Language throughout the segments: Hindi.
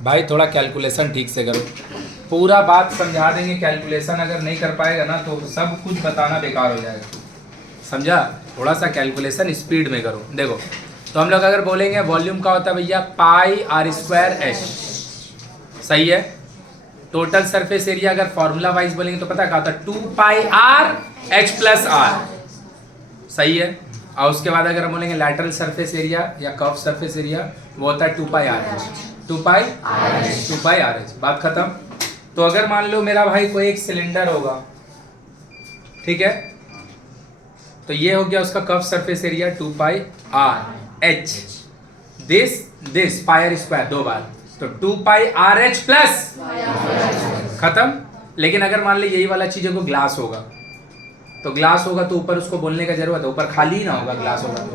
भाई थोड़ा कैलकुलेशन ठीक से करो, पूरा बात समझा देंगे, कैलकुलेशन अगर नहीं कर पाएगा ना तो सब कुछ बताना बेकार हो जाएगा, समझा। थोड़ा सा कैलकुलेशन स्पीड में करो। देखो तो हम लोग अगर बोलेंगे वॉल्यूम का होता है भैया पाई आर स्क्वायर एच, सही है। टोटल सरफेस एरिया अगर फॉर्मूला वाइज बोलेंगे तो पता क्या होता है, 2 pi are h plus are, सही है। और उसके बाद अगर हम बोलेंगे लैटरल सरफेस एरिया या कर्व सरफेस एरिया, वो होता है 2 pi R H, 2 pi R H, बात खत्म। तो अगर मान लो मेरा भाई कोई एक सिलेंडर होगा, ठीक है, तो ये हो गया उसका curve surface area 2 pi are H, this pi are square दो बार, तो 2 पाई आर एच प्लस, खत्म। लेकिन अगर मान लो यही वाला चीजों को ग्लास होगा, तो ग्लास होगा तो ऊपर उसको बोलने का जरूरत है, ऊपर खाली ही ना होगा ग्लास होगा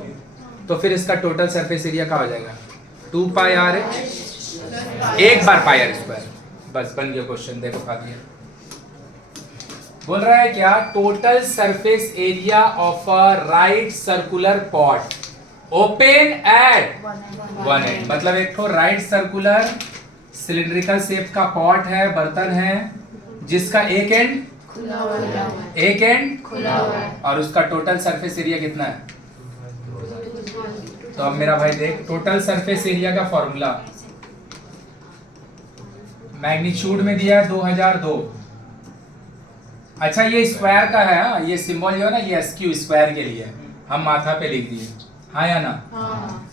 तो फिर इसका टोटल सरफेस एरिया क्या हो जाएगा, 2 पाई आर एच एक बार पाई आर स्क्वायर, बस बन गया क्वेश्चन। देखो खा दिया। बोल रहा है क्या, total surface area of a right circular pot open at 1 and, मतलब एक तो राइट सर्कुलर सिलिंड्रिकल शेप का पॉट है, बर्तन है, जिसका एक एंड खुला हुआ है और उसका टोटल सरफेस एरिया कितना है। तो अब मेरा भाई देख, टोटल सरफेस एरिया का फॉर्मूला मैग्नीट्यूड में दिया है 2002। अच्छा ये स्क्वायर का है, हाँ ये सिंबल जो है ना ये एसक्यू स्क्वायर के लिए हम माथा पे लिख दिए, हाँ या ना।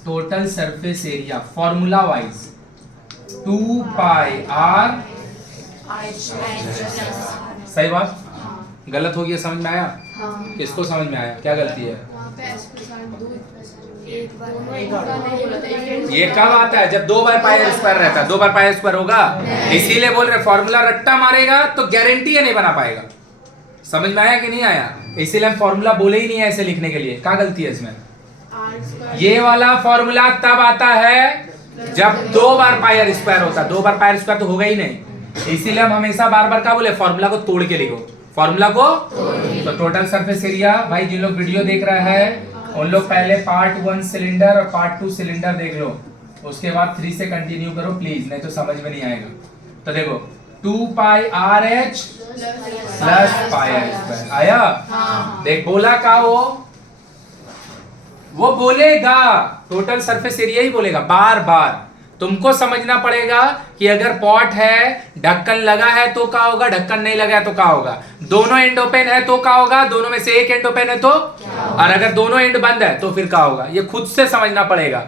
Total surface area formula wise 2 pi R, सही बात, गलत हो गया, समझ में आया। किसको समझ में आया, क्या गलती है। ये कब आता है, जब 2 बार पाई आर स्क्वायर रहता है, 2 बार पाई आर स्क्वायर होगा, इसीलिए बोल रहे फॉर्मूला रट्टा मारेगा तो गारंटी है नहीं बना पाएगा। समझ में आया कि नहीं आया, इसीलिए हम फॉर्मूला बोले ही नहीं है ऐसे लिखने के लिए। क्या गलती है इसमें, ये वाला फॉर्मूला तब आता है जब 2 बार पाई आर स्क्वायर होता है, 2 बार पाई आर स्क्वायर तो होगा ही नहीं, इसीलिए हम हमेशा बार बार क्या बोले, फॉर्मूला को तोड़ के लिखो, फॉर्मूला को। तो टोटल सरफेस एरिया, भाई जिन लोग वीडियो देख रहा है उन लोग पहले पार्ट 1 सिलेंडर और पार्ट 2 सिलेंडर देख लो, उसके बाद 3 से कंटिन्यू करो प्लीज, नहीं तो समझ में नहीं आएगा। तो देखो 2 pi are h plus pi are square आया। देख बोला का वो बोलेगा टोटल सरफेस एरिया ही बोलेगा बार बार। तुमको समझना पड़ेगा कि अगर पॉट है, ढक्कन लगा है तो क्या होगा, ढक्कन नहीं लगा है तो क्या होगा, दोनों एंड ओपन है तो क्या होगा, दोनों में से एक एंड ओपन है तो, और अगर दोनों एंड बंद है तो फिर क्या होगा, ये खुद से समझना पड़ेगा।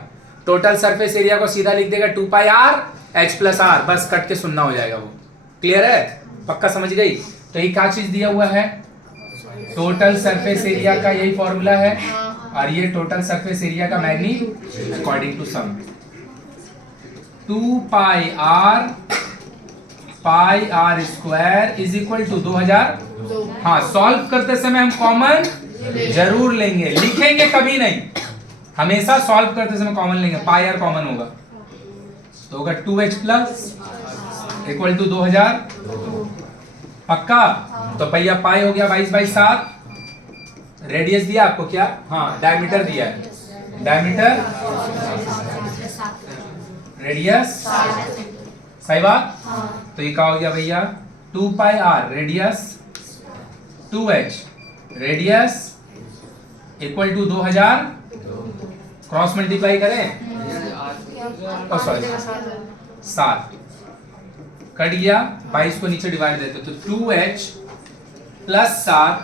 टोटल सरफेस एरिया को सीधा लिख देगा 2 pi are h plus are, बस कट के सुनना हो जाएगा वो। क्लियर है, पक्का समझ गई। तो ये क्या चीज दिया हुआ है, टोटल सरफेस एरिया का यही फॉर्मूला है, और ये टोटल सरफेस एरिया का magnitude according to some 2 pi are square is equal to 2000। हाँ सॉल्व करते समय हम कॉमन जरूर लेंगे, लिखेंगे कभी नहीं, हमेशा सॉल्व करते समय कॉमन लेंगे, पाई आर कॉमन होगा तो होगा 2h प्लस इक्वल टू 2000, पक्का। तो भैया पाई हो गया 22/7, रेडियस दिया आपको क्या, हाँ डायमीटर दिया है, डायमीटर रेडियस, सही बात। तो ये क्या हो गया भैया 2 pi r radius 2h radius equal to 2000, cross multiply करें, सॉरी 7 कट गया, 22 को नीचे डिवाइड देते तो 2h plus 7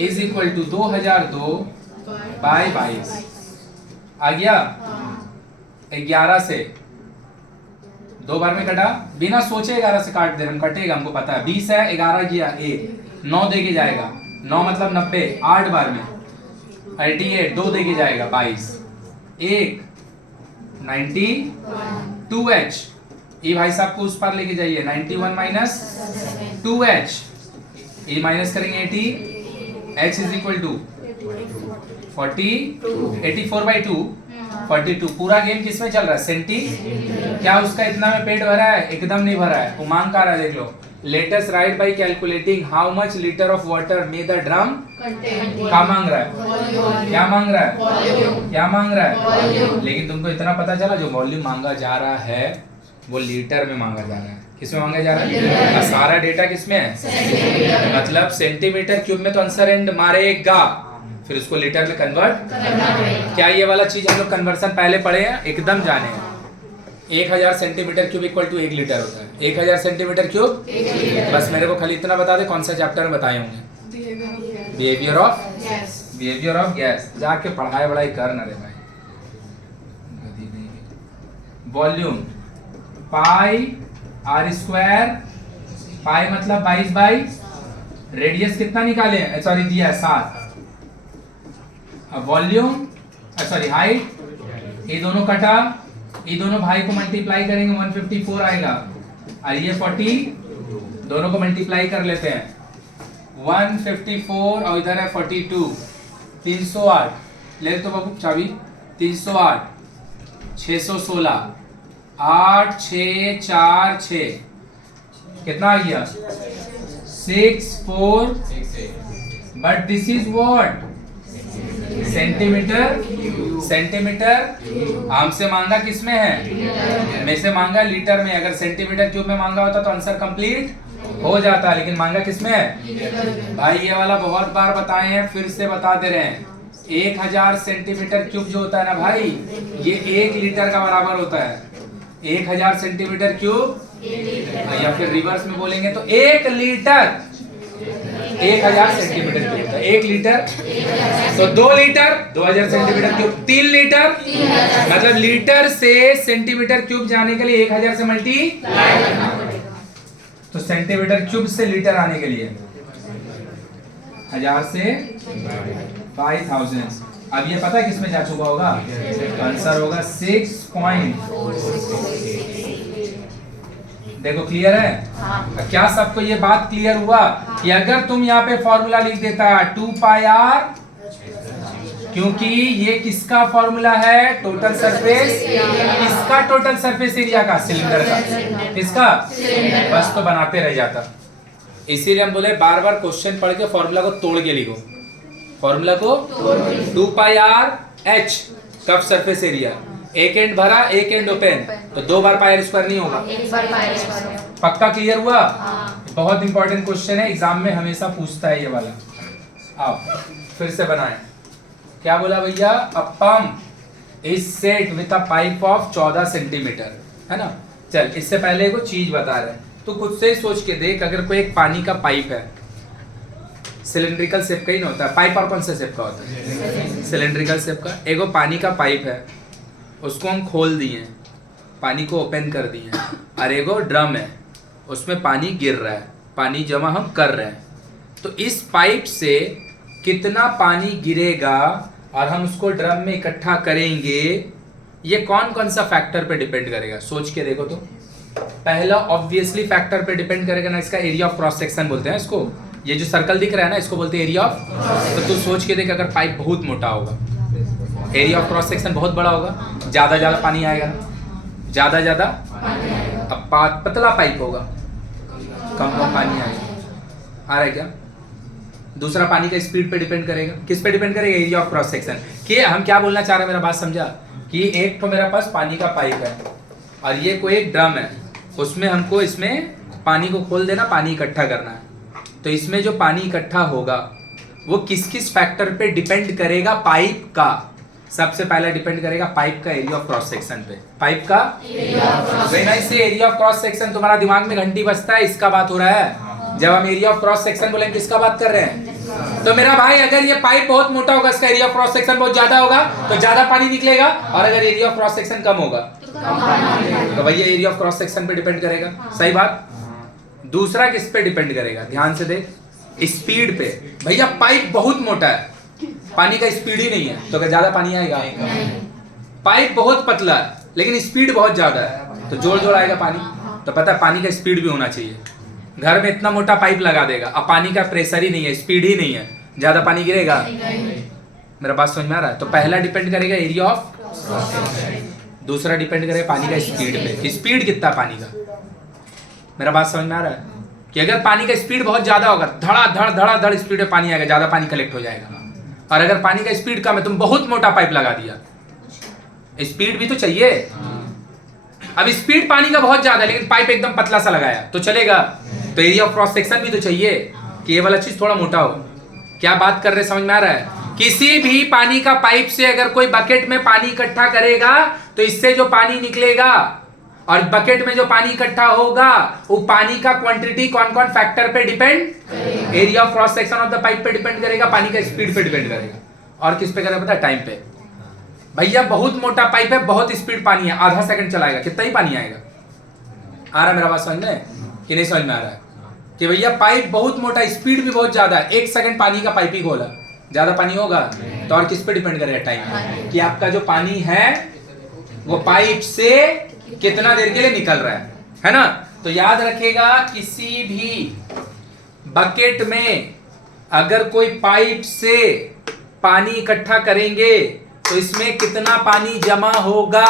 is equal to 2002/22 आ गया। 11 से 2 बार में कटा, बिना सोचे 11 से काट दे, हम कटेगा हमको पता है। 20 है, 11 किया 1, 9 दे के जाएगा, 9 मतलब 90, 8 बार में 88, 2 दे के जाएगा 22, 1 92h, ये भाई साहब को उस पार लेके जाइए, 91 माइनस 2h, ये माइनस करेंगे 80, h इज इक्वल टू 84/2, 42। पूरा गेम किसमें चल रहा है, सेंटी। क्या उसका इतना में पेट भरा है, एकदम नहीं भरा है, वो मांग कर रहा है, देख लो। Let us write by calculating how much litre of water may the drum, क्या मांग रहा है, क्या मांग रहा है, क्या मांग रहा है। लेकिन तुमको इतना पता चला जो वॉल्यूम मांगा जा रहा है वो लीटर में मांगा जा रहा है। किसमें मांगा जा रहा है? और सारा डेटा किसमें है? मतलब सेंटीमीटर क्यूब में तो आंसर एंड मारेगा, फिर उसको लीटर में कन्वर्ट। क्या ये वाला चीज हम लोग कन्वर्सन पहले पढ़े हैं? एकदम जाने हैं। 1000 centimetre cube equal to 1 litre होता है। 1000 सेंटीमीटर क्यूब, बस मेरे को खाली इतना बता दे कौन सा चैप्टर में बताए होंगे? Behaviour of gas. जाके पढ़ाई वढ़ाई कर ना रे भाई। वॉल्यूम पाई आर स्क्वायर, पाई मतलब 22/, रेडियस कितना निकाले? सॉरी दिया है 7। अब वॉल्यूम सॉरी हाइट, ये दोनों कटा, ये दोनों भाई को मल्टीप्लाई करेंगे 154 आएगा, और ये 40, दोनों को मल्टीप्लाई कर लेते हैं 154 और इधर है 42, 308 ले तो बाबू चाबी। 308 616 8 6 4 6 कितना आ गया? 6 4, but this is what? Centimetre. Centimetre हमसे मांगा किसमें है? में से मांगा लीटर में। अगर सेंटीमीटर क्यूब में मांगा होता तो आंसर कंप्लीट हो जाता, लेकिन मांगा किसमें है? भाई ये वाला बहुत बार बताए हैं, फिर से बता दे रहे हैं। 1000 सेंटीमीटर क्यूब जो होता है ना भाई, ये 1 लीटर का बराबर होता है। 1000 सेंटीमीटर क्यूब, या फिर रिवर्स में बोलेंगे तो 1 लीटर 1000 सेंटीमीटर क्यूब होता है। 1 लीटर तो 2 लीटर 2000 सेंटीमीटर क्यूब, 3 लीटर मतलब लीटर से सेंटीमीटर क्यूब जाने के लिए 1000 से मल्टी, तो सेंटीमीटर क्यूब से लीटर आने के लिए 1000 से 5000। अब ये पता है किसमें जा चुका होगा? आंसर होगा 6.46। देखो क्लियर है? हाँ। क्या सबको ये बात क्लियर हुआ कि अगर तुम यहाँ पे फॉर्मूला लिख देता 2πr, क्योंकि ये किसका फॉर्मूला है? टोटल सरफेस, किसका? टोटल सरफेस एरिया का, सिलेंडर का। किसका? बस तो बनाते रह जाता। इसीलिए हम बोले बार बार क्वेश्चन पढ़ के फॉर्मूला को तोड़ के लिखो। फॉर्मूला को 2πr h cup surface area, एक एंड भरा एक एंड ओपन, तो 2 बार पाई आर स्क्वायर नहीं होगा, 1 बार पाई आर स्क्वायर। पक्का क्लियर हुआ? हाँ। बहुत इंपॉर्टेंट क्वेश्चन है, एग्जाम में हमेशा पूछता है ये वाला। आओ फिर से बनाएं। क्या बोला भैया? अ pump is set with a pipe of 14 centimetre, है ना। चल इससे पहले को चीज बता रहे हैं, तो खुद से ही सोच के देख। अगर कोई एक पानी का पाइप है, सिलेंड्रिकल शेप का ही ना होता है पाइप, और कौन सा शेप का होता है? सिलेंड्रिकल शेप का। एगो पानी का पाइप है, उसको हम खोल दिए, पानी को ओपन कर दिए, और एगो ड्रम है, उसमें पानी गिर रहा है, पानी जमा हम कर रहे हैं। तो इस पाइप से कितना पानी गिरेगा और हम उसको ड्रम में इकट्ठा करेंगे, ये कौन कौन सा फैक्टर पे डिपेंड करेगा? सोच के देखो तो। पहला ऑब्वियसली फैक्टर पे डिपेंड करेगा ना, इसका एरिया ऑफ क्रॉस सेक्शन बोलते हैं इसको। ये जो सर्कल दिख रहा है ना, इसको बोलते हैं एरिया ऑफ। तो तू सोच के देख, अगर पाइप बहुत मोटा होगा, एरिया ऑफ क्रॉस सेक्शन बहुत बड़ा होगा, ज्यादा पानी आएगा, ज्यादा अब पतला पाइप होगा, कम पानी आएगा। आ रहा है क्या? दूसरा पानी का स्पीड पे डिपेंड करेगा। किस पे डिपेंड करेगा? Area of cross section. कि हम क्या बोलना चाह रहे हैं, मेरा बात समझा? कि एक तो मेरा पास पानी का पाइप है और ये कोई एक ड्रम है, उसमें हमको इसमें पानी को खोल देना, पानी इकट्ठा करना है। तो इसमें जो पानी इकट्ठा होगा वो किस किस फैक्टर पे डिपेंड करेगा? पाइप का। सबसे पहला डिपेंड करेगा पाइप का एरिया ऑफ क्रॉस सेक्शन पे। पाइप का एरिया ऑफ क्रॉस सेक्शन। तुम्हारा दिमाग में घंटी बजता है, इसका बात हो रहा है। जब हम एरिया ऑफ क्रॉस सेक्शन बोले, किसका बात कर रहे हैं? तो मेरा भाई, अगर ये पाइप बहुत मोटा होगा, इसका एरिया ऑफ क्रॉस सेक्शन बहुत ज्यादा होगा, तो ज्यादा पानी निकलेगा, और अगर एरिया ऑफ क्रॉस सेक्शन कम होगा तो भैया एरिया ऑफ क्रॉस सेक्शन पे डिपेंड करेगा। सही बात। दूसरा किस पे डिपेंड करेगा? ध्यान से देख, स्पीड पे। भैया पाइप बहुत मोटा है, पानी का स्पीड ही नहीं है, तो क्या ज्यादा पानी आएगा? पाइप बहुत पतला है लेकिन स्पीड बहुत ज्यादा है, तो जोर आएगा पानी। तो पता है पानी का स्पीड भी होना चाहिए। घर में इतना मोटा पाइप लगा देगा, अब पानी का प्रेशर ही नहीं है, स्पीड ही नहीं है, ज्यादा पानी गिरेगा? मेरा बात समझ में आ रहा है? तो पहला डिपेंड करेगा एरिया ऑफ, दूसरा डिपेंड करेगा पानी का स्पीड पे, स्पीड कितना पानी का। मेरा बात समझ में आ रहा है? कि अगर पानी का स्पीड बहुत ज्यादा होगा, धड़ा धड़ स्पीड में पानी आएगा, ज्यादा पानी कलेक्ट हो जाएगा। और अगर पानी का स्पीड कम है, तुम बहुत मोटा पाइप लगा दिया, स्पीड भी तो चाहिए। अब स्पीड पानी का बहुत ज्यादा है लेकिन पाइप एकदम पतला सा लगाया तो चलेगा? तो एरिया ऑफ क्रॉस सेक्शन भी तो चाहिए कि ये वाला चीज थोड़ा मोटा हो। क्या बात कर रहे, समझ में आ रहा है? किसी भी पानी का पाइप से अगर कोई बकेट में पानी इकट्ठा करेगा तो इससे जो पानी निकलेगा और बकेट में जो पानी इकट्ठा होगा वो पानी का क्वांटिटी कौन कौन फैक्टर पे depend? Area of cross section of the pipe पे डिपेंड करेगा, पानी का स्पीड पे डिपेंड करेगा, और किस पे करेगा पता है? टाइम पे। भैया बहुत मोटा पाइप है, बहुत स्पीड पानी है, आधा सेकंड चलाएगा, कितना ही पानी आएगा? आ रहा है मेरा बात समझ में कि नहीं समझ में आ रहा है? कि भैया पाइप बहुत मोटा, स्पीड भी बहुत ज्यादा है, 1 सेकंड पानी का पाइप ही खोला, ज्यादा पानी होगा तो और किस पे डिपेंड करेगा? टाइम, कि आपका जो पानी है वो पाइप से कितना देर के लिए निकल रहा है ना? तो याद रखेगा किसी भी बकेट में अगर कोई पाइप से पानी इकट्ठा करेंगे तो इसमें कितना पानी जमा होगा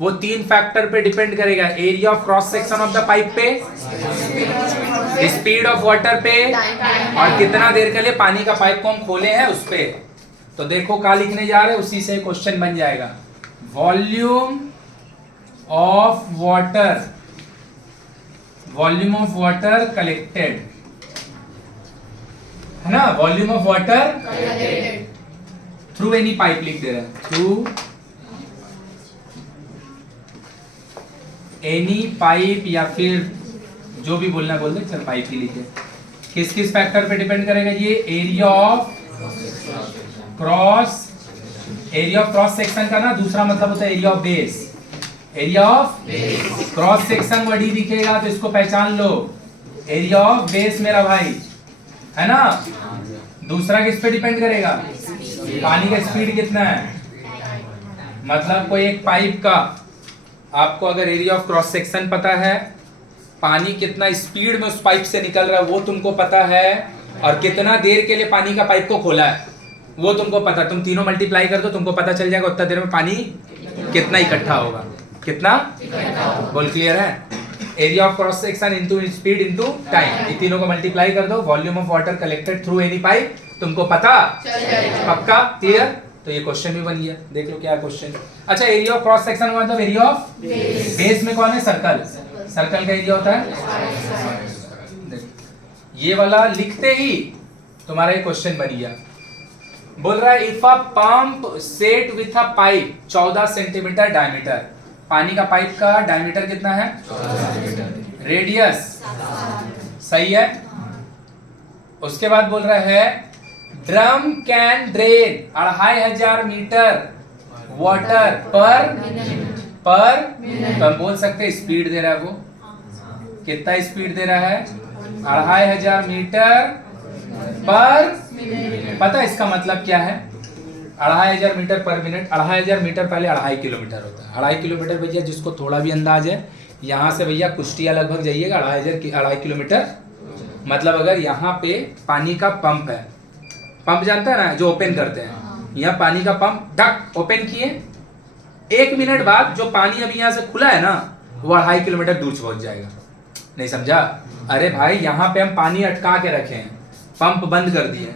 वो 3 फैक्टर पे डिपेंड करेगा। Area of cross section of the pipe पे, स्पीड ऑफ वाटर पे, और कितना देर के लिए पानी का पाइप को हम खोले हैं उस पे। तो देखो क्या लिखने जा रहे हैं, उसी से क्वेश्चन बन जाएगा। Volume of water, volume of water collected, है ना? Volume of water through any pipe लिख दे रहे हैं, थ्रू एनी पाइप, या फिर जो भी बोलना बोल दे, चल पाइप ही लिखे। किस किस फैक्टर पे डिपेंड करेगा ये? Area of cross, area of cross section का ना दूसरा मतलब होता है area of base. Area of cross section word ही दिखेगा तो इसको पहचान लो, एरिया ऑफ बेस मेरा भाई, है ना? दूसरा किस पे डिपेंड करेगा? पानी का स्पीड कितना है, मतलब कोई एक पाइप का आपको अगर एरिया ऑफ क्रॉस सेक्शन पता है, पानी कितना स्पीड में उस पाइप से निकल रहा है वो तुमको पता है, और कितना देर के लिए पानी का पाइप को खोला है वो तुमको पता, तुम तीनों मल्टीप्लाई कर दो तुमको पता चल जाएगा उतना देर में पानी कितना इकट्ठा होगा, कितना, बोल क्लियर है? Area of cross section into speed into time, ये तीनों को मल्टीप्लाई कर दो, volume of water collected through any pipe, तुमको पता पक्का क्लियर? तो ये क्वेश्चन भी बन गया, देख लो क्या क्वेश्चन। अच्छा, एरिया ऑफ क्रॉस सेक्शन मतलब एरिया ऑफ बेस में कौन है? सर्कल, सर्कल का एरिया होता है। ये वाला लिखते ही तुम्हारा ये क्वेश्चन बन गया। बोल रहा है if a pump set with a pipe 14 centimetre diameter, पानी का पाइप का डायमीटर कितना है? रेडियस, सही है। उसके बाद बोल रहा है drum can drain 2500 metre water पर तो हम बोल सकते स्पीड दे रहा है, वो कितना स्पीड दे रहा है? 2500 मीटर पर, पता है इसका मतलब क्या है? 2500 मीटर पर मिनट, 2500 मीटर पहले 2.5 किलोमीटर होता है। 2.5 किलोमीटर भैया जिसको थोड़ा भी अंदाज है, यहाँ से भैया कुष्टिया लगभग जाइएगा 2.5 किलोमीटर, मतलब अगर यहाँ पे पानी का पंप है, पंप जानता है ना जो ओपन करते हैं, यहाँ पानी का पंप ढक ओपन किए, 1 मिनट बाद जो पानी अभी यहाँ से खुला है ना वो 2.5 किलोमीटर दूर पहुंच जाएगा। नहीं समझा? अरे भाई यहाँ पे हम पानी अटका के रखे हैं, पंप बंद कर दिए,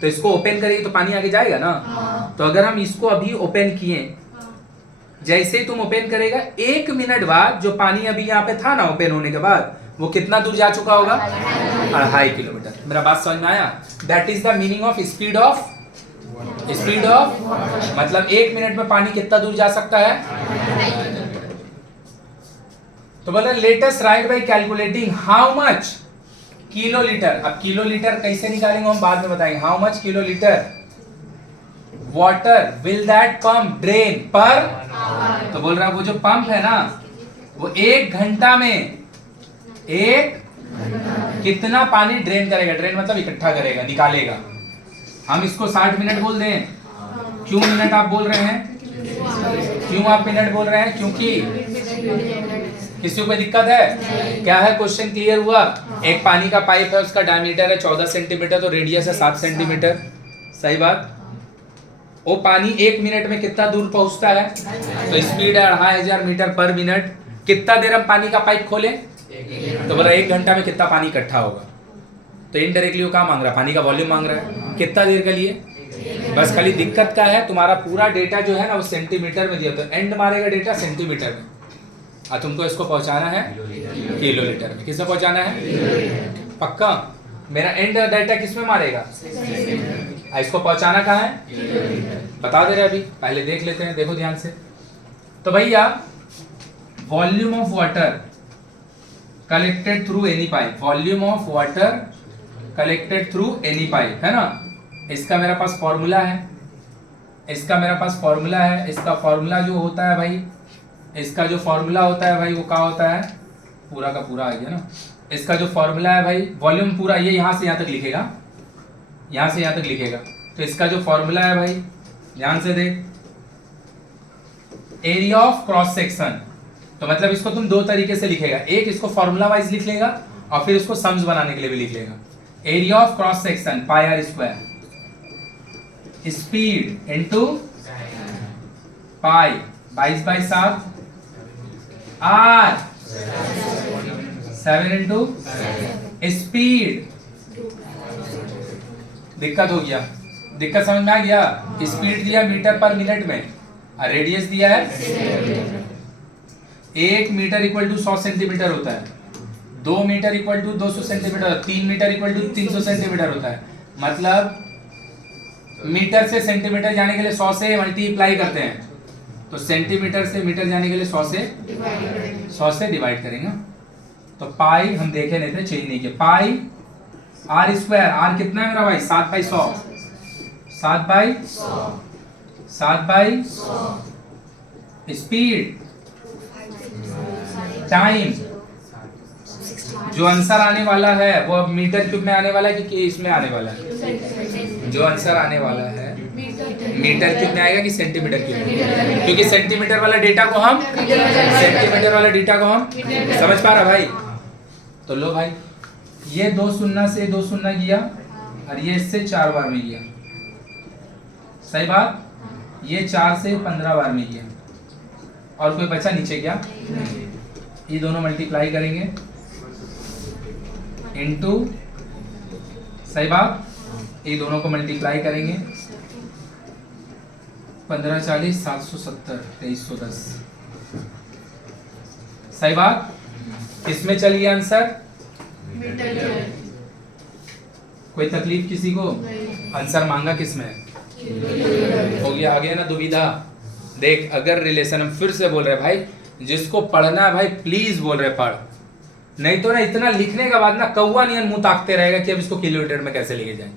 तो इसको ओपन करेंगे तो पानी आगे जाएगा ना। तो अगर हम इसको अभी ओपन किए, जैसे ही तुम ओपन करेगा 1 मिनट बाद जो पानी अभी यहाँ पे था ना ओपन होने के बाद वो कितना दूर जा चुका होगा? 2.5 किलोमीटर। मेरा बात समझ में आया? That is the meaning of speed of, speed of मतलब 1 मिनट में पानी कितना दूर जा सकता है? तो बोला latest right by calculating how much kilolitre. अब किलोलीटर कैसे निकालेंगे हम बाद में बताएंगे। How much kilolitre water will that pump drain पर, तो बोल रहा है वो जो पंप है ना वो 1 घंटा में कितना पानी ड्रेन करेगा? ड्रेन मतलब इकट्ठा करेगा, निकालेगा। हम इसको 60 मिनट बोल दें। क्यों मिनट आप बोल रहे हैं? क्यों आप मिनट बोल रहे हैं? क्योंकि किसी को दिक्कत है क्या? है क्वेश्चन क्लियर हुआ? एक पानी का पाइप है, उसका डायमीटर है 14 सेंटीमीटर, तो रेडियस है 7 सेंटीमीटर, सही बात। वो पानी 1 मिनट में कितना दूर पहुंचता है? तो स्पीड है 2500 मीटर पर मिनट। कितना देर हम पानी का पाइप खोले? तो बोला 1 घंटा में कितना पानी इकट्ठा होगा। तो इनडायरेक्टली वो क्या मांग रहा है? पानी का वॉल्यूम मांग रहा है। कितना देर के लिए? बस खाली दिक्कत क्या है, तुम्हारा पूरा डेटा जो है ना वो सेंटीमीटर में दिया, तो एंड मारेगा डेटा सेंटीमीटर में। और तुमको इसको पहुंचाना है किलो लीटर में। किसमें पहुंचाना है? पक्का? मेरा एंड डाटा किसमें मारेगा? इसको पहुंचाना कहाँ है? बता दे रहे अभी, पहले देख लेते हैं, देखो ध्यान से। तो भैया volume of water collected through any pipe, volume of water collected through any pipe, है ना? इसका मेरे पास फॉर्मूला है, इसका मेरे पास फॉर्मूला है। इसका फॉर्मूला जो होता है भाई, इसका जो फॉर्मूला होता है भाई वो क्या होता है? पूरा का पूरा आ गया ना। इसका जो फॉर्मूला है भाई, वॉल्यूम पूरा ये यहाँ से यहाँ तक लिखेगा, यहाँ से यहाँ तक लिखेगा। तो इसका जो फॉर्मूला है भाई ध्यान से देख, एरिया ऑफ क्रॉस सेक्शन। तो मतलब इसको तुम दो तरीके से लिखेगा, एक इसको फॉर्मूला वाइज लिख लेगा और फिर इसको सम्स बनाने के लिए भी लिख लेगा। Area of cross section pi are square, speed into pi 22/7 R 7 into speed. दिक्कत हो गया? दिक्कत समझ में आ गया? स्पीड दिया मीटर पर मिनट में और रेडियस दिया है 1 मीटर इक्वल टू 100 सेंटीमीटर होता है, 2 metre equal to 200 centimetre, 3 metre equal to 300 centimetre होता है। मतलब मीटर से सेंटीमीटर जाने के लिए 100 से मल्टीप्लाई करते हैं, तो सेंटीमीटर से मीटर जाने के लिए 100 से डिवाइड करेंगे। तो पाई हम देखे नहीं थे, चेंज नहीं किया। पाई आर स्क्वायर, आर कितना है मेरा भाई? 7/100, 7/100 स्पीड टाइम। जो आंसर आने वाला है वो अब मीटर क्यूब में आने वाला है कि इसमें आने वाला है? जो आंसर आने वाला है मीटर क्यूब में आएगा कि सेंटीमीटर क्यूब में? क्योंकि सेंटीमीटर वाला डेटा को हम समझ पा रहा भाई? तो लो भाई, ये 2 शून्य से 2 शून्य गया और ये इससे 4 बार में गया, सही बात? ये 4 से 15 बार में गया और कोई बचा नीचे क्या? ये दोनों मल्टीप्लाई करेंगे इनटू, सही बात? ये दोनों को मल्टीप्लाई करेंगे 15 40 770 2310, सही बात? किसमें चलिए आंसर? कोई तकलीफ किसी को? आंसर मांगा किसमें? हो गया? आ गया ना दुविधा? देख, अगर रिलेशन, हम फिर से बोल रहे भाई, जिसको पढ़ना है भाई प्लीज बोल रहे पढ़, नहीं तो ना इतना लिखने के बाद ना कौवा नियन मुंह ताकते रहेगा कि अब इसको किलोमीटर में कैसे लेके जाए।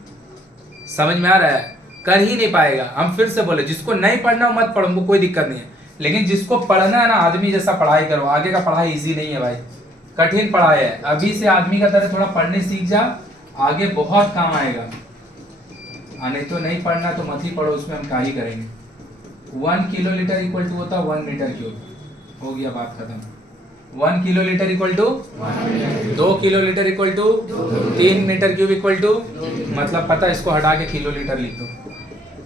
समझ में आ रहा है? कर ही नहीं पाएगा। हम फिर से बोले, जिसको नहीं पढ़ना मत पढ़ो, कोई दिक्कत नहीं है, लेकिन जिसको पढ़ना है ना आदमी जैसा पढ़ाई करो। आगे का पढ़ाई इजी नहीं है भाई, कठिन पढ़ाई है। अभी से आदमी का तरह थोड़ा पढ़ने सीख जा, आगे बहुत काम आएगा। नहीं तो नहीं पढ़ना तो मत ही पढ़ो, उसमें हम क्या ही करेंगे। 1 किलोलीटर इक्वल टू होता 1 मीटर क्यूब। हो गया, बात खत्म। 1 kilolitre equal to 2 kilolitre equal to 3 metre cube equal to, मतलब पता, इसको हटा के किलोलीटर लिख दो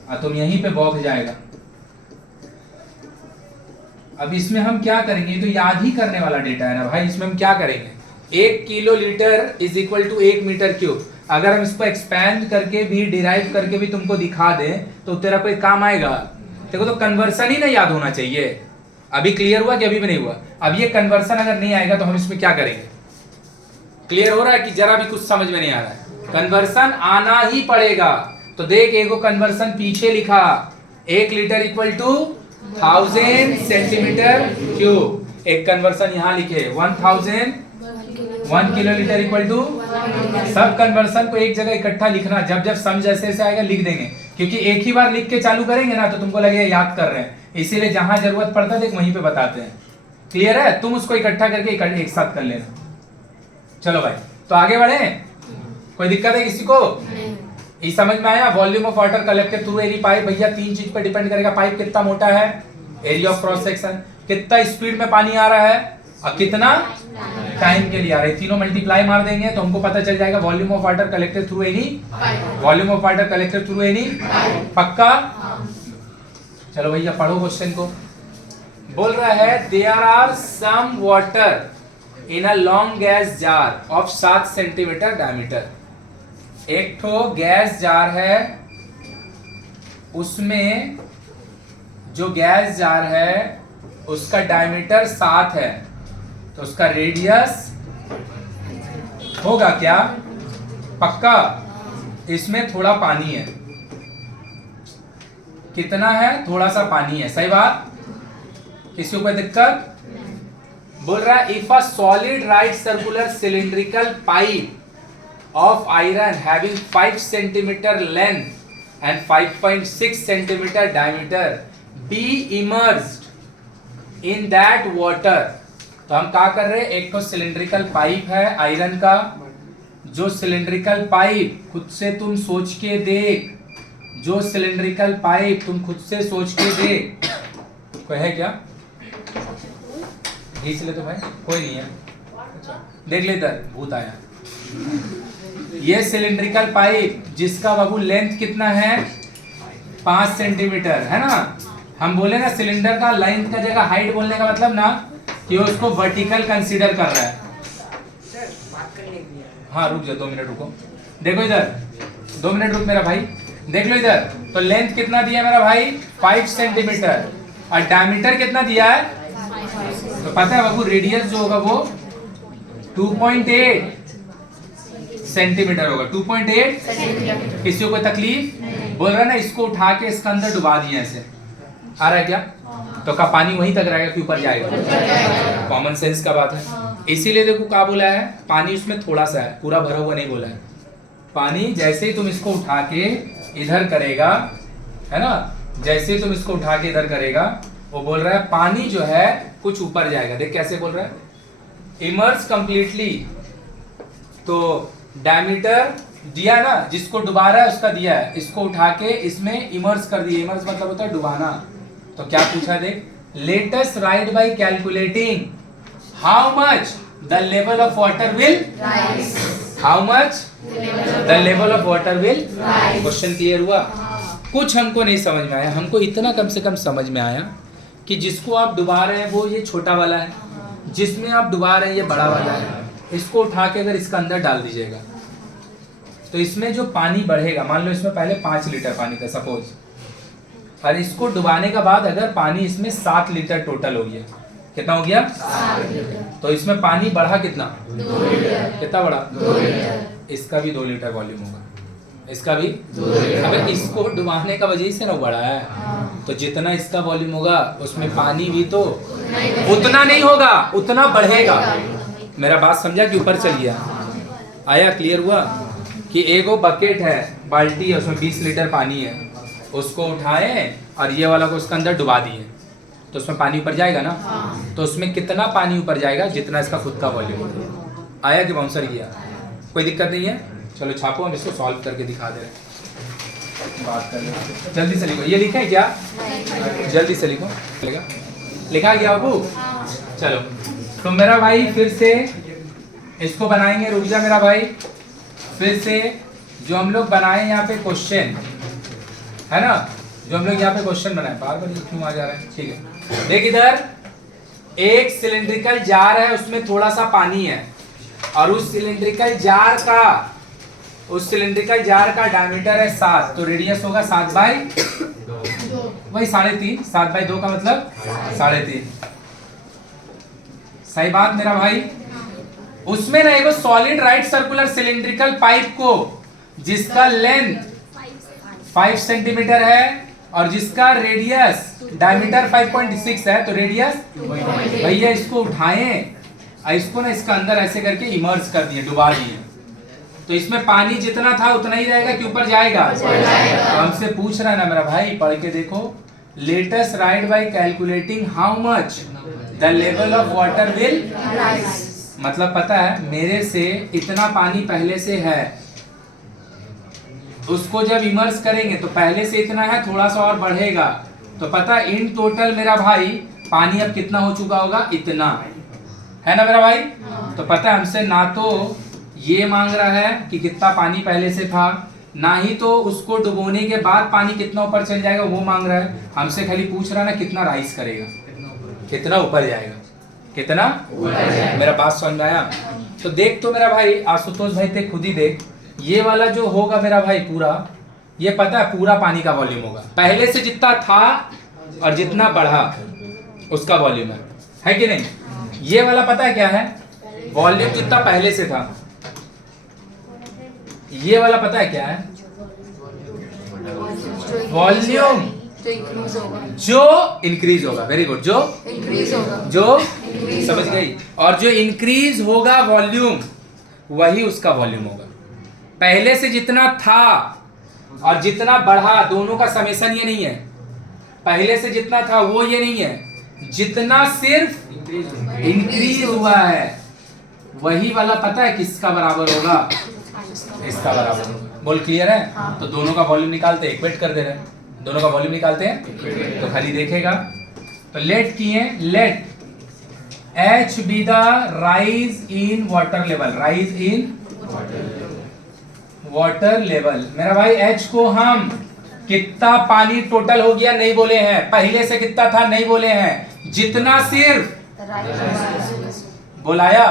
और तुम यहीं पे बौख जाएगा। अब इसमें हम क्या करेंगे? तो याद ही करने वाला डेटा है ना भाई। इसमें हम क्या करेंगे? 1 kilolitre is equal to 1 metre cube. अगर हम इसको एक्सपैंड करके भी, डिराइव करके भी तुमको दिखा दें तो तेरा कोई काम आएगा? देखो, तो कन्वर्सन ही ना याद होना चाहिए। अभी क्लियर हुआ कि अभी भी नहीं हुआ? अब ये कन्वर्सन अगर नहीं आएगा तो हम इसमें क्या करेंगे? क्लियर हो रहा है कि जरा भी कुछ समझ में नहीं आ रहा है? कन्वर्सन आना ही पड़ेगा। तो देख, एगो कन्वर्सन पीछे लिखा, 1 litre equal to 1000 centimetre cube. एक कन्वर्सन यहाँ लिखे 1000, 1 किलोलीटर इक्वल टू। सब कन्वर्सन को एक जगह इकट्ठा लिखना, जब जब समझ ऐसे ऐसे आएगा लिख देंगे, क्योंकि एक ही बार लिख के चालू करेंगे ना तो तुमको लगेगा याद कर रहे हैं, इसीलिए जहां जरूरत पड़ता है देख वहीं पे बताते हैं। क्लियर है? तुम उसको इकट्ठा करके एक साथ कर लेना। चलो भाई, तो आगे बढ़े। कोई दिक्कत है किसी को? ये समझ में आया? Volume of water collected through any pipe. भैया 3 चीज पे डिपेंड करेगा, पाइप कितना मोटा है, एरिया ऑफ क्रॉस सेक्शन, कितना स्पीड में पानी आ रहा है और कितना टाइम के लिए आ रहा है। तीनों मल्टीप्लाई मार देंगे तो हमको पता चल जाएगा volume of water collected through any, volume of water collected through any. पक्का? चलो भैया पढ़ो क्वेश्चन को। बोल रहा है there are some water in a long gas jar of 7 centimetre diameter. एक ठो गैस जार है, उसमें जो गैस जार है उसका डायमीटर 7 है, तो उसका रेडियस होगा क्या? पक्का इसमें थोड़ा पानी है। कितना है? थोड़ा सा पानी है। सही बात? किसी को कोई दिक्कत? बोल रहा है if a solid right circular cylindrical pipe of iron having 5 centimetre length and 5.6 centimetre diameter be immersed in that water. तो हम क्या कर रहे हैं? एक तो सिलिंड्रिकल पाइप है आयरन का, जो सिलिंड्रिकल पाइप खुद से तुम सोच के देख, जो सिलिंड्रिकल पाइप तुम खुद से सोच के देख। कोई है क्या? खींच ले तो भाई, कोई नहीं है। अच्छा देख ले इधर, भूत आया। ये सिलिंड्रिकल पाइप जिसका बाबू लेंथ कितना है? 5 सेंटीमीटर है ना। हम बोले ना सिलेंडर का लेंथ का जगह हाइट बोलने का मतलब ना कि उसको वर्टिकल कंसीडर कर रहा है। हाँ रुक जाओ 2 मिनट रुको। देखो इधर 2 मिनट रुक मेरा भाई, देख लो इधर। तो लेंथ कितना दिया है मेरा भाई? 5 सेंटीमीटर। और डायमीटर कितना दिया है? तो पता है बाबू रेडियस जो होगा वो 2.8 सेंटीमीटर होगा। 2.8 किसी को कोई तकलीफ? बोल रहा है ना इसको उठा के इसके अंदर डुबा दिए ऐसे। आ रहा है क्या? तो का पानी वहीं तक रहेगा कि ऊपर जाएगा? कॉमन सेंस का बात है। इसीलिए देखो क्या बोला है, पानी उसमें थोड़ा सा है, पूरा भरा हुआ नहीं बोला है। पानी जैसे ही तुम इसको उठा के इधर करेगा, है ना, जैसे ही तुम इसको उठा के इधर करेगा, वो बोल रहा है पानी जो है कुछ ऊपर जाएगा। देख कैसे बोल रहा है, इमर्ज कंप्लीटली। तो डायमीटर दिया ना, जिसको डुबा रहा है उसका दिया है, इसको उठा के इसमें इमर्ज कर दिया। इमर्ज मतलब होता है डुबाना। तो क्या पूछा देख, late us write by calculating how much the level of water will rise. How much the level of water will rise. Question clear हुआ? कुछ हमको नहीं समझ में आया, हमको इतना कम से कम समझ में आया कि जिसको आप डुबा रहे हैं वो ये छोटा वाला है, जिसमें आप डुबा रहे हैं ये बड़ा वाला है। इसको उठा के अगर इसका अंदर डाल दीजिएगा तो इसमें जो पानी बढ़ेगा, मान लो इसमें पहले 5 लीटर पानी था सपोज, और इसको डुबाने के बाद अगर पानी इसमें 7 लीटर टोटल हो गया, कितना हो गया? 7 लीटर। तो इसमें पानी बढ़ा कितना? 2 लीटर। कितना बढ़ा? 2 लीटर। इसका भी 2 लीटर वॉल्यूम होगा, इसका भी 2 लीटर। अगर इसको डुबाने का वजह से ना बढ़ा है, तो जितना इसका वॉल्यूम होगा उसमें पानी भी तो उतना नहीं होगा, उतना बढ़ेगा। मेरा बात समझा कि ऊपर चल गया? आया? क्लियर हुआ? कि एगो बकेट है, बाल्टी है, उसमें 20 लीटर पानी है, उसको उठाए और ये वाला को उसके अंदर डुबा दिए, तो उसमें पानी ऊपर जाएगा ना। तो उसमें कितना पानी ऊपर जाएगा? जितना इसका खुद का वॉल्यूम होगा। आया कि बाउंसर किया? कोई दिक्कत नहीं है। चलो छापो, हम इसको सॉल्व करके दिखा दे रहे हैं। बात कर रहे, जल्दी से लिखो। ये लिखा है क्या? जल्दी से लिखो। लिखा गया बाबू? चलो तो मेरा भाई फिर से इसको बनाएंगे। रुक जा मेरा भाई, फिर से जो हम लोग बनाए यहाँ पे क्वेश्चन है ना, जो हम लोग यहाँ पे क्वेश्चन बनाए, बार बार क्यों आ जा रहा है? ठीक है देख, इधर एक सिलिंड्रिकल जार है, उसमें थोड़ा सा पानी है, और उस सिलिंड्रिकल जार का डायमीटर है 7, तो रेडियस होगा 7 बाई वही 3.5। 7 बाई 2 का मतलब 3.5। सही बात मेरा भाई? उसमें ना एक solid right circular cylindrical pipe को जिसका लेंथ 5 सेंटीमीटर है और जिसका रेडियस डायमीटर 5.6 है, तो रेडियस भैया इसको उठाएं, इसको ना इसका अंदर ऐसे करके इमर्ज कर दिए, डुबा दिए। तो इसमें पानी जितना था उतना ही रहेगा कि ऊपर जाएगा? तो हमसे पूछ रहा है ना मेरा भाई, पढ़ के देखो। Late us write by calculating how much the level of water will rise. मतलब पता है मेरे से इतना पानी पहले से है, उसको जब इमर्ज करेंगे तो पहले से इतना है, थोड़ा सा और बढ़ेगा। तो पता है इन टोटल मेरा भाई पानी अब कितना हो चुका होगा? इतना है ना मेरा भाई? तो पता है हमसे ना तो ये मांग रहा है कि कितना पानी पहले से था, ना ही तो उसको डुबोने के बाद पानी कितना ऊपर चल जाएगा वो मांग रहा है। हमसे खाली पूछ रहा है ना कितना राइज करेगा, कितना ऊपर जाएगा, कितना मेरा बात समझ में आया? तो देख तो मेरा भाई आशुतोष भाई ते खुद ही देख, ये वाला जो होगा मेरा भाई पूरा, ये पता है पूरा पानी का वॉल्यूम होगा, पहले से जितना था और जितना बढ़ा उसका वॉल्यूम है कि नहीं? ये वाला पता है क्या है? वॉल्यूम जितना पहले से था। ये वाला पता है क्या है? वॉल्यूम जो इंक्रीज होगा। वेरी गुड, जो इंक्रीज होगा, जो समझ गई। और जो इंक्रीज होगा वॉल्यूम, वही उसका वॉल्यूम होगा। पहले से जितना था और जितना बढ़ा, दोनों का समेशन ये नहीं है। पहले से जितना था वो ये नहीं है, जितना सिर्फ इंक्रीज हुआ है वही वाला पता है किसका बराबर होगा? इसका बराबर होगा। बोल क्लियर है? तो दोनों का वॉल्यूम निकालते हैं, इक्वेट कर दे रहे हैं। दोनों का वॉल्यूम निकालते हैं तो खाली देखेगा। तो लेट किए, let H be the rise in water level, rise in water level. मेरा भाई H को हम कितना पानी टोटल हो गया नहीं बोले हैं, पहले से कितना था नहीं बोले हैं, जितना सिर्फ बोलाया।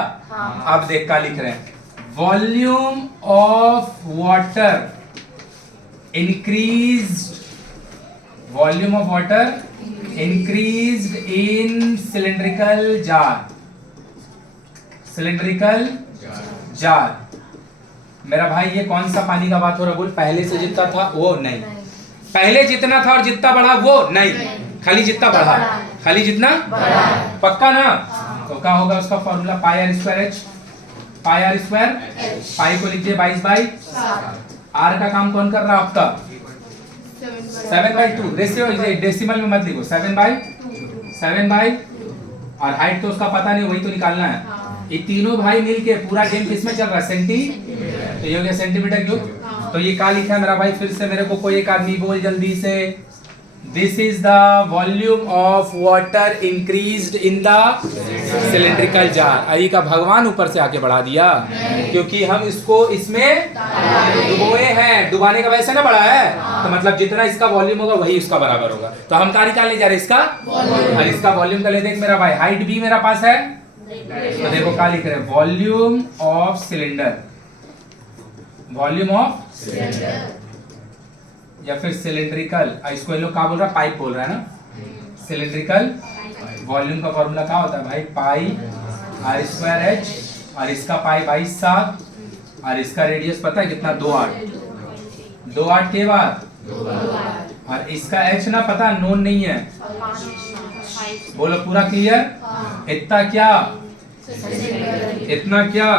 अब देख का लिख रहे हैं, volume of water increased, volume of water increased in cylindrical jar, cylindrical jar. मेरा भाई ये कौन सा पानी का बात हो रहा? बोल पहले से जितना था वो नहीं, पहले जितना था और जितना बढ़ा वो नहीं, खाली जितना बढ़ा, खाली जितना पक्का ना। तो क्या होगा उसका formula? Pi are square h, pi are square, pi को लीजिए 22/7। आर का काम कौन कर रहा है आपका? 7/2। रेशियो डेसिमल में मत लिखो, 7/7 और हाइट तो उसका पता नहीं, वही तो निकालना है। ये तीनों भाई मिलके पूरा गेम किसमें चल रहा है? सेंटी। तो ये हो गया सेंटीमीटर क्यूब। तो ये क्या लिखा है मेरा भाई? फिर से मेरे को कोई एक आदमी बोल जल्दी से। This is the volume of water increased in the cylindrical jar. आई का भगवान ऊपर से आके बढ़ा दिया, क्योंकि हम इसको इसमें डुबोए हैं। डुबाने का वैसे ना बढ़ा है, तो मतलब जितना इसका वॉल्यूम होगा वही उसका बराबर होगा। तो हम क्या निकालने जा रहे हैं? इसका और इसका वॉल्यूम का ले। देख मेरा भाई, हाइट भी मेरा पास है, तो देखो क्या लिख रहे हैं? Volume of cylinder, volume of cylinder या फिर सिलेंड्रिकल, इसको ये लोग क्या बोल रहा है? पाइप बोल रहा है ना। सिलेंड्रिकल वॉल्यूम का फॉर्मूला क्या होता है भाई? पाई आर स्क्वायर एच, और इसका पाई 22/7 और इसका रेडियस पता है कितना? 2/8। 2/8 के बाद और इसका एच ना पता, नोन नहीं है। बोलो पूरा क्लियर? इतना क्या? इतना क्या?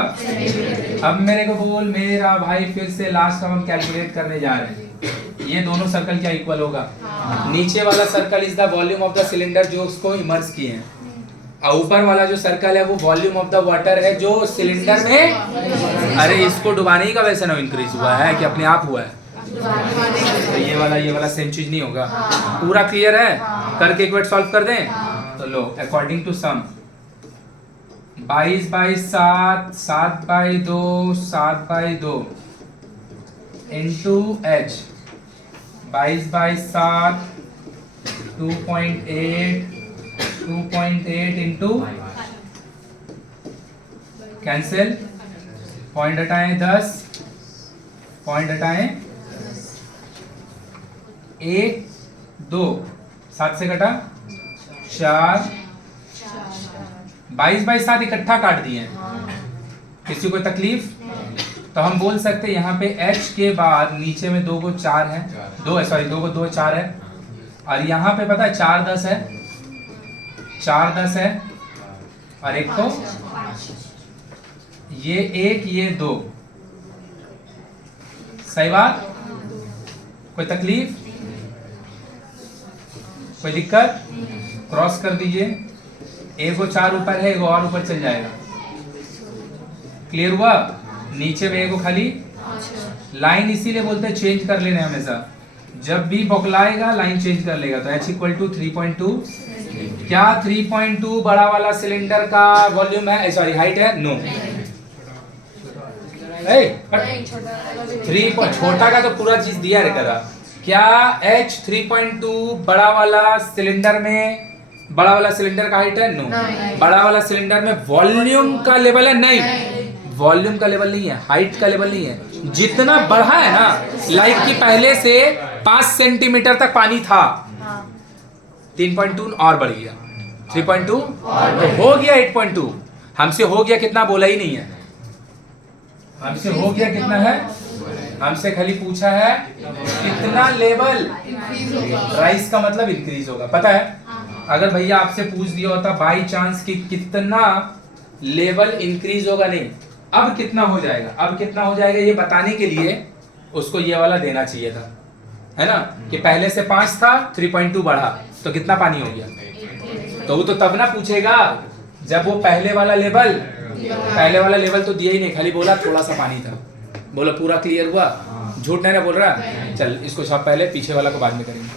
अब मेरे को बोल मेरा भाई, फिर से लास्ट का हम कैलकुलेट करने जा रहे हैं। ये दोनों सर्कल क्या इक्वल होगा? नीचे वाला circle is the volume of the cylinder जो उसको इमर्ज किए हैं, और ऊपर वाला जो सर्कल है वो वॉल्यूम ऑफ द वाटर है जो सिलेंडर में। अरे इसको डुबाने का वैसे ना इंक्रीज हुआ है कि अपने आप हुआ है? तो ये वाला सेम चीज नहीं होगा। पूरा क्लियर है? करके इक्वेट सॉल्व कर दें। तो लो, according to sum 22/7, 7/2, 7/2 into h, 22/7 2.8 into cancel, point हटाएं 10, पॉइंट हटाएं 1 2, 7 से कटा 4, 22/7 इकट्ठा काट दिए। किसी को तकलीफ? तो हम बोल सकते हैं यहाँ पे H के बाद नीचे में 2 को 4 है, 2 को 2 4 है, और यहाँ पे पता है 4 10 है, 4 10 है, और एक तो ये 1 ये 2। सही बात? कोई तकलीफ? कोई दिक्कत? क्रॉस कर दीजिए। एक को 4 ऊपर है, एक और ऊपर चल जाएगा। क्लियर हुआ? नीचे में एक को खाली लाइन, इसीलिए बोलते हैं चेंज कर लेने हमेशा। जब भी बौखलाएगा लाइन चेंज कर लेगा। तो H = 3.2। क्या 3.2 बड़ा वाला सिलेंडर का वॉल्यूम है? सॉरी हाइट है? नो। 3 छोटा का तो पूरा चीज दिया रहेगा। क्या H 3.2 बड़ा वाला सिलेंडर में, बड़ा वाला सिलेंडर का हाइट है? नो। बड़ा वाला सिलेंडर में वॉल्यूम का लेवल है? नहीं, वॉल्यूम का लेवल नहीं है, हाइट का लेवल नहीं है। जितना बढ़ा है ना, लाइक कि पहले से 5 सेंटीमीटर तक पानी था, 3.2 और बढ़ गया। 3.2 तो हो गया 8.2। हमसे हो गया कितना बोला ही नहीं है, हमसे हो गया कितना है, हमसे खाली पूछा है कितना लेवल राइज का मतलब इंक्रीज होगा। पता है अगर भैया आपसे पूछ दिया होता बाई चांस कि कितना लेवल इंक्रीज होगा, नहीं अब कितना हो जाएगा, अब कितना हो जाएगा ये बताने के लिए उसको ये वाला देना चाहिए था, है ना, कि पहले से 5 था 3.2 बढ़ा तो कितना पानी हो गया। तो वो तो तब ना पूछेगा जब वो पहले वाला लेवल तो दिया ही नहीं, खाली बोला थोड़ा सा पानी था, बोला पूरा क्लियर हुआ, झूठ नहीं ना बोल रहा। चल इसको सब पहले पीछे वाला को बाद में करेंगे।